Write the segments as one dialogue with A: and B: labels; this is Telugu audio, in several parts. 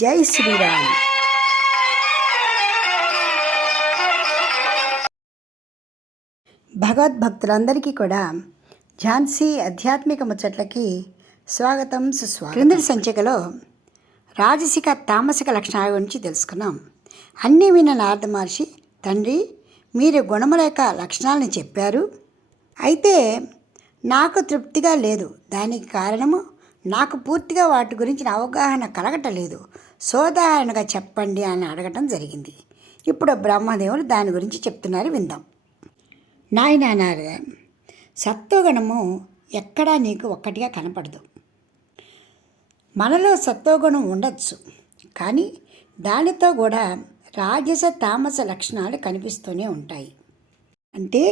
A: జై శ్రీరామ్ భగవద్భక్తులందరికీ కూడా ఝాన్సీ ఆధ్యాత్మిక ముచ్చట్లకి స్వాగతం సుస్వాగతం క్రిందటి సంచికలో రాజసిక తామసిక లక్షణాల గురించి తెలుసుకున్నాం అన్నీ విన్న నారద మహర్షి తండ్రి మీరు గుణముల యొక్క లక్షణాలను చెప్పారు అయితే నాకు తృప్తిగా లేదు దానికి కారణము నాకు పూర్తిగా వాటి గురించిన అవగాహన కలగటలేదు సోదాయనగా చెప్పండి అని అడగటం జరిగింది ఇప్పుడు బ్రహ్మదేవులు దాని గురించి చెప్తున్నారు విందాం నాయన అన్నారు సత్వగుణము ఎక్కడా నీకు ఒక్కటిగా కనపడదు మనలో సత్వగుణం ఉండొచ్చు కానీ దానితో కూడా రాజస తామస లక్షణాలు కనిపిస్తూనే ఉంటాయి అంటే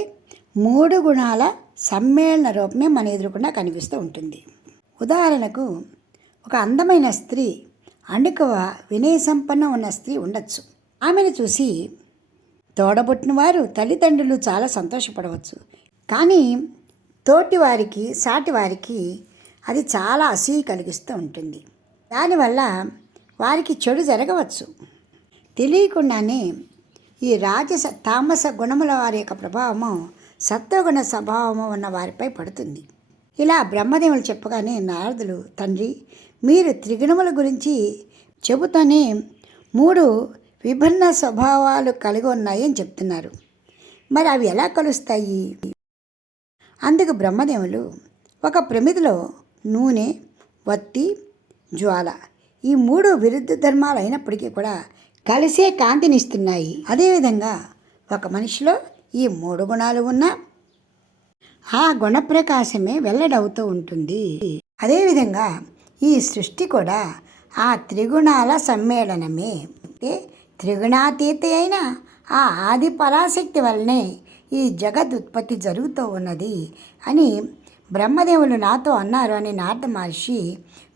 A: మూడు గుణాల సమ్మేళన రూపమే మన ఎదురుకుండా కనిపిస్తూ ఉంటుంది ఉదాహరణకు ఒక అందమైన స్త్రీ వినయ సంపన్నం ఉన్న స్త్రీ ఉండొచ్చు ఆమెను చూసి తోడబుట్టిన వారు తల్లిదండ్రులు చాలా సంతోషపడవచ్చు కానీ తోటి వారికి సాటి వారికి అది చాలా అసూయి కలిగిస్తూ ఉంటుంది దానివల్ల వారికి చెడు జరగవచ్చు తెలియకుండానే ఈ రాజస తామస గుణముల వారి యొక్క ప్రభావము సత్వగుణ స్వభావము ఉన్న వారిపై పడుతుంది ఇలా బ్రహ్మదేవులు చెప్పగానే నారదులు తండ్రి మీరు త్రిగుణముల గురించి చెబుతూనే మూడు విభిన్న స్వభావాలు కలిగి ఉన్నాయి అని చెప్తున్నారు మరి అవి ఎలా కలుస్తాయి అందుకు బ్రహ్మదేవులు ఒక ప్రమిదిలో నూనె వత్తి జ్వాల ఈ మూడు విరుద్ధ ధర్మాలు అయినప్పటికీ కూడా కలిసే కాంతినిస్తున్నాయి అదేవిధంగా ఒక మనిషిలో ఈ మూడు గుణాలు ఉన్నా ఆ గుణప్రకాశమే వెల్లడవుతూ ఉంటుంది అదేవిధంగా ఈ సృష్టి కూడా ఆ త్రిగుణాల సమ్మేళనమే అంటే త్రిగుణాతీత అయిన ఆ ఆది పరాశక్తి వల్లనే ఈ జగత్ ఉత్పత్తి జరుగుతూ ఉన్నది అని బ్రహ్మదేవులు నాతో అన్నారు అని నారద మహర్షి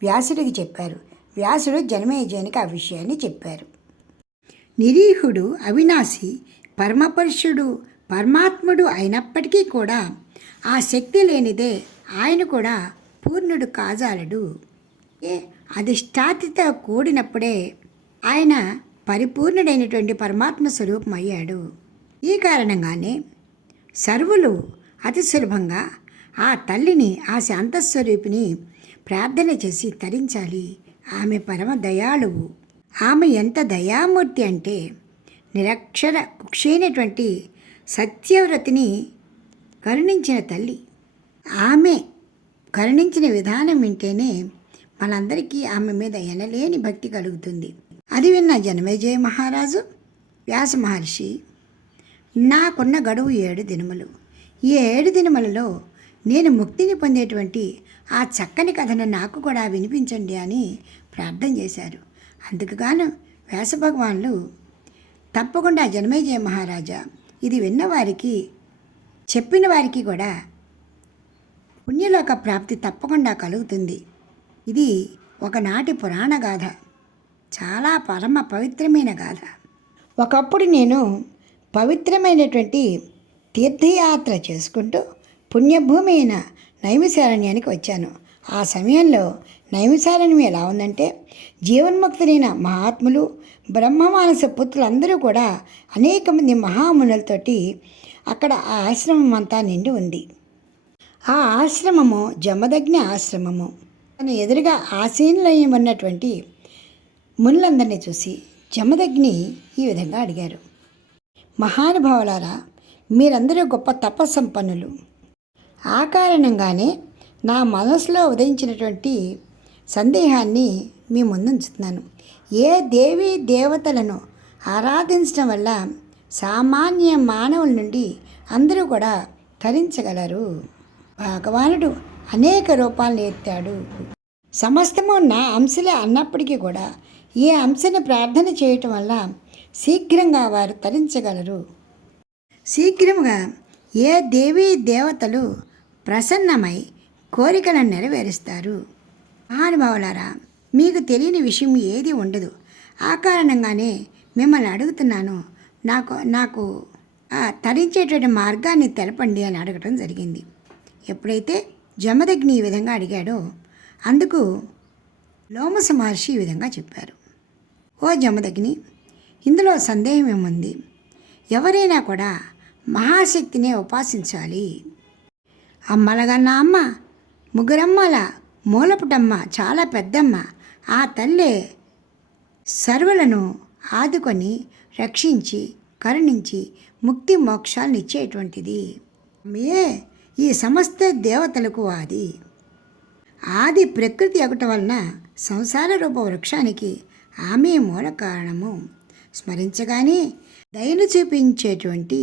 A: వ్యాసుడికి చెప్పారు వ్యాసుడు జన్మేజయునికి ఆ విషయాన్ని చెప్పారు నిరీహుడు అవినాశి పరమపరుషుడు పరమాత్ముడు అయినప్పటికీ కూడా ఆ శక్తి లేనిదే ఆయన కూడా పూర్ణుడు కాజాలడు అధిష్టాతితో కూడినప్పుడే ఆయన పరిపూర్ణుడైనటువంటి పరమాత్మ స్వరూపం అయ్యాడు ఈ కారణంగానే సర్వులు అతి సులభంగా ఆ తల్లిని ఆ శాంతస్వరూపిని ప్రార్థన చేసి తరించాలి ఆమె పరమ దయాళువు ఆమె ఎంత దయామూర్తి అంటే నిరక్షర కుక్షైనటువంటి సత్యవ్రతిని కరుణించిన తల్లి ఆమె కరుణించిన విధానం వింటేనే వాళ్ళందరికీ ఆమె మీద ఎనలేని భక్తి కలుగుతుంది అది విన్న జనమేజయ మహారాజు వ్యాస మహర్షి నాకున్న గడువు ఏడు దినములు ఈ ఏడు దినములలో నేను ముక్తిని పొందేటువంటి ఆ చక్కని కథను నాకు కూడా వినిపించండి అని ప్రార్థన చేశారు అందుకుగాను వ్యాస భగవాన్లు తప్పకుండా జనమేజయ మహారాజా ఇది విన్నవారికి చెప్పిన వారికి కూడా పుణ్యలోక ప్రాప్తి తప్పకుండా కలుగుతుంది ఇది ఒకనాటి పురాణ గాథ చాలా పరమ పవిత్రమైన గాథ ఒకప్పుడు నేను పవిత్రమైనటువంటి తీర్థయాత్ర చేసుకుంటూ పుణ్యభూమి అయిన నైమిశారణ్యానికి వచ్చాను ఆ సమయంలో నైమిశారణ్యం ఎలా ఉందంటే జీవన్ముక్తులైన మహాత్ములు బ్రహ్మమానస పుత్రులందరూ కూడా అనేక మంది మహామునులతోటి అక్కడ ఆ ఆశ్రమం అంతా నిండి ఉంది ఆ ఆశ్రమము జమదగ్ని ఆశ్రమము తన ఎదురుగా ఆసీనులయ్యమన్నటువంటి మునులందరినీ చూసి జమదగ్ని ఈ విధంగా అడిగారు మహానుభావులారా మీరందరూ గొప్ప తపస్సంపన్నులు ఆ కారణంగానే నా మనసులో ఉదయించినటువంటి సందేహాన్ని మీ ముందుంచుతున్నాను ఏ దేవి దేవతలను ఆరాధించడం వల్ల సామాన్య మానవుల నుండి అందరూ కూడా తరించగలరు భగవానుడు అనేక రూపాలను ఎత్తాడు సమస్తము నా అంశలే అన్నప్పటికీ కూడా ఈ అంశను ప్రార్థన చేయటం వల్ల శీఘ్రంగా వారు తరించగలరు శీఘ్రముగా ఏ దేవీ దేవతలు ప్రసన్నమై కోరికలను నెరవేరుస్తారు మహానుభావులారా మీకు తెలియని విషయం ఏది ఉండదు ఆ కారణంగానే మిమ్మల్ని అడుగుతున్నాను నాకు నాకు తరించేటువంటి మార్గాన్ని తెలపండి అని అడగటం జరిగింది ఎప్పుడైతే జమదగ్ని ఈ విధంగా అడిగాడో అందుకు లోమస మహర్షి ఈ విధంగా చెప్పారు ఓ జమదగ్ని ఇందులో సందేహం ఏముంది ఎవరైనా కూడా మహాశక్తినే ఉపాసించాలి అమ్మలగన్న అమ్మ ముగ్గురమ్మల మూలపుటమ్మ చాలా పెద్దమ్మ ఆ తల్లే సర్వలను ఆదుకొని రక్షించి కరుణించి ముక్తి మోక్షాలను ఇచ్చేటువంటిది అమ్మయే ఈ సమస్త దేవతలకు ఆది ఆది ప్రకృతి ఒకటి వలన సంసార రూప వృక్షానికి ఆమె మూల కారణము స్మరించగానే దయను చూపించేటువంటి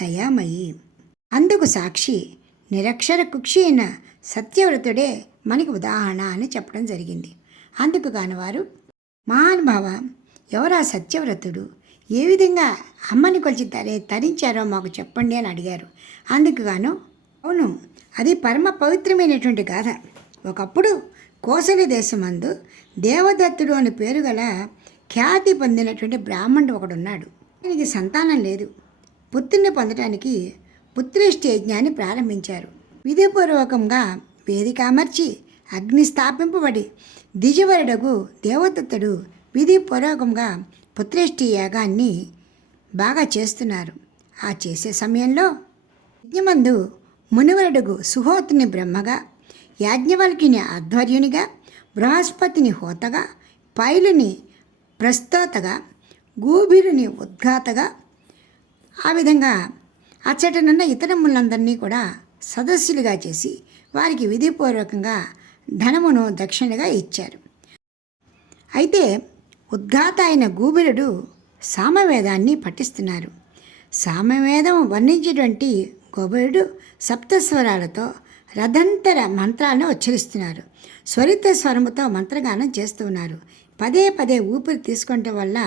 A: దయామయి అందుకు సాక్షి నిరక్షర కుక్షి అయిన సత్యవ్రతుడే మనకి ఉదాహరణ అని చెప్పడం జరిగింది అందుకు వారు మహానుభావ ఎవరా సత్యవ్రతుడు ఏ విధంగా అమ్మని కొలిచి తరి తరించారో మాకు చెప్పండి అని అడిగారు అందుకు గాను అవును అది పరమ పవిత్రమైనటువంటి గాథ ఒకప్పుడు కోసలి దేశమందు దేవదత్తుడు అని పేరు గల ఖ్యాతి పొందినటువంటి బ్రాహ్మణుడు ఒకడున్నాడు ఆయనకి సంతానం లేదు పుత్రుని పొందటానికి పుత్రేష్టి యజ్ఞాన్ని ప్రారంభించారు విధిపూర్వకంగా వేదిక అమర్చి అగ్ని స్థాపింపబడి దిజవరుడకు దేవదత్తుడు విధిపూర్వకంగా పుత్రేష్టి యాగాన్ని బాగా చేస్తున్నారు ఆ చేసే సమయంలో యజ్ఞమందు మునవరుడుగు సుహోతుని బ్రహ్మగా యాజ్ఞవల్కిని ఆధ్వర్యునిగా బృహస్పతిని హోతగా పైలుని ప్రస్తోతగా గూభిరుని ఉద్ఘాతగా ఆ విధంగా అచ్చటనున్న ఇతరములందరినీ కూడా సదస్సులుగా చేసి వారికి విధిపూర్వకంగా ధనమును దక్షిణగా ఇచ్చారు అయితే ఉద్ఘాత అయిన గూబిరుడు సామవేదాన్ని పఠిస్తున్నారు సామవేదం వర్ణించేటువంటి కుబేరుడు సప్తస్వరాలతో రథంతర మంత్రాలను ఉచ్చరిస్తున్నారు స్వరిత స్వరముతో మంత్రగానం చేస్తున్నారు పదే పదే ఊపిరి తీసుకోవటం వల్ల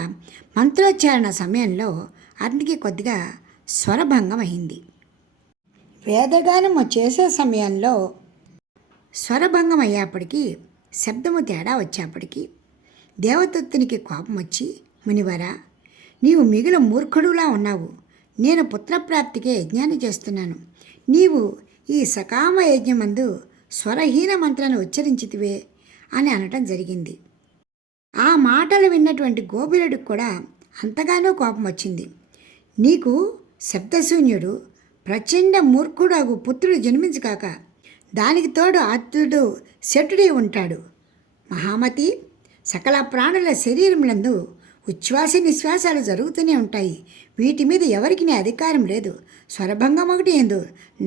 A: మంత్రోచ్చారణ సమయంలో అతనికి కొద్దిగా స్వరభంగం అయింది వేదగానము చేసే సమయంలో స్వరభంగం అయ్యేప్పటికీ శబ్దము తేడా వచ్చేప్పటికీ దేవతత్తునికి కోపం వచ్చి మునివరా నీవు మిగిలిన మూర్ఖుడులా ఉన్నావు నేను పుత్రప్రాప్తికే యజ్ఞాన్ని చేస్తున్నాను నీవు ఈ సకామ యజ్ఞమందు స్వరహీన మంత్రాన్ని ఉచ్చరించితివే అని అనటం జరిగింది ఆ మాటలు విన్నటువంటి గోపిరుడికి కూడా అంతగానో కోపం వచ్చింది నీకు శబ్దశూన్యుడు ప్రచండ మూర్ఖుడు అగు పుత్రుడు జన్మించుకాక దానికి తోడు ఆత్రుడు శటుడే ఉంటాడు మహామతి సకల ప్రాణుల శరీరములందు ఉచ్ఛ్వాస నిశ్వాసాలు జరుగుతూనే ఉంటాయి వీటి మీద ఎవరికి నీ అధికారం లేదు స్వరభంగం ఒకటి ఏందో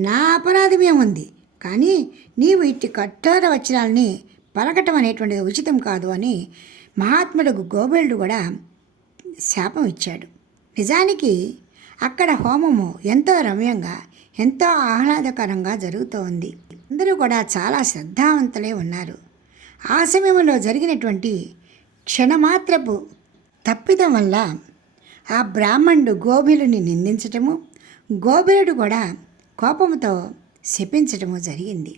A: నా అపరాధమే ఉంది కానీ నీవు ఇట్టి కఠోర వచనాలని పలకటం అనేటువంటిది ఉచితం కాదు అని మహాత్ముడు గోబెల్డు కూడా శాపం ఇచ్చాడు నిజానికి అక్కడ హోమము ఎంతో రమ్యంగా ఎంతో ఆహ్లాదకరంగా జరుగుతూ ఉంది అందరూ కూడా చాలా శ్రద్ధావంతులే ఉన్నారు ఆ సమయంలో జరిగినటువంటి క్షణమాత్రపు తప్పిదం వల్ల ఆ బ్రాహ్మణుడు గోభిలుని నిందించటము గోభిలుడు కూడా కోపంతో శపించటము జరిగింది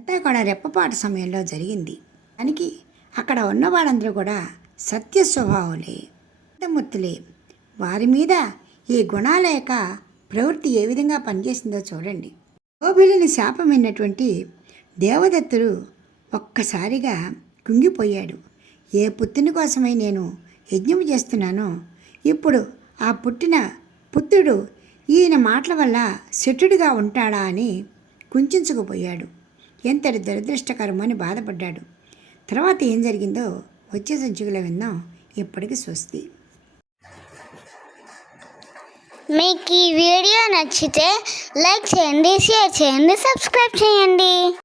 A: అంతా కూడా రెప్పపాటు సమయంలో జరిగింది దానికి అక్కడ ఉన్న వాళ్ళందరూ కూడా సత్య స్వభావులే మూర్తులే వారి మీద ఈ గుణాల యొక్క ప్రవృత్తి ఏ విధంగా పనిచేసిందో చూడండి గోభిలుని శాపమైనటువంటి దేవదత్తుడు ఒక్కసారిగా కుంగిపోయాడు ఏ పుత్తుని కోసమై నేను యజ్ఞం చేస్తున్నాను ఇప్పుడు ఆ పుట్టిన పుత్రుడు ఈయన మాటల వల్ల శఠుడిగా ఉంటాడా అని కుంచుకుపోయాడు ఎంతటి దురదృష్టకరం అని బాధపడ్డాడు తర్వాత ఏం జరిగిందో వచ్చే సంచుకులో విందాం ఇప్పటికి స్వస్తి మీకు ఈ వీడియో నచ్చితే లైక్ చేయండి షేర్ చేయండి సబ్స్క్రైబ్ చేయండి